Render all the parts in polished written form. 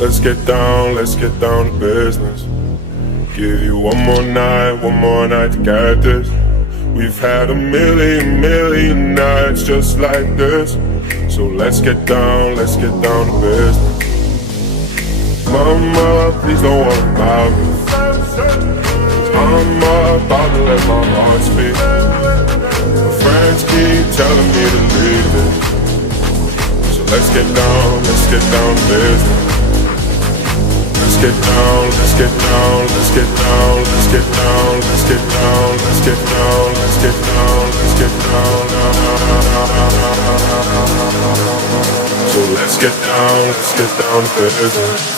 Let's get down to business. Give you one more night to get this. We've had a million nights just like this. So let's get down to business. Mama, please don't worry about me. I'm about to let my heart speak. My friends keep telling me to leave it. So let's get down to business. Let's get down. So let's get down to business.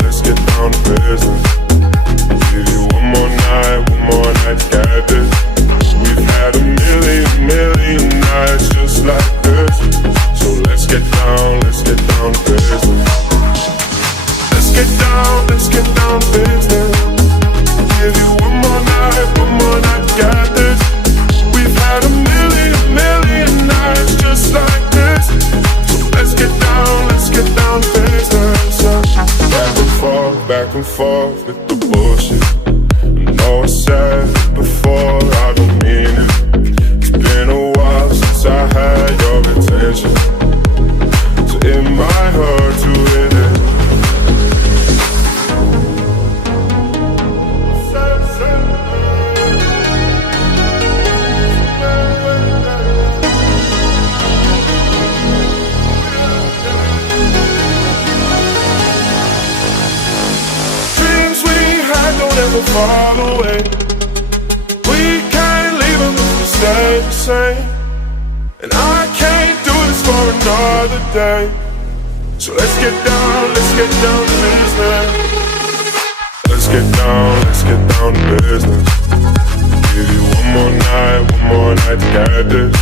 Let's get down to business. Give you one more night to get this. We've had a million nights just like this. So let's get down to business. Let's get down to business. Give you one more night to get this. We've had a million nights just like this. So let's get down to business. Back and forth with the bullshit. I know I said it before, I don't mean it. It's been a while since I had your attention, so it might hurt to hit it. Don't ever fall away. We can't leave them if we stay the same. And I can't do this for another day. So let's get down to business. Let's get down to business. Give you one more night to get this.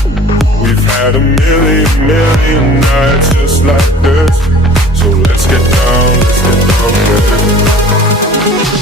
We've had a million nights just like this. So let's get down to business.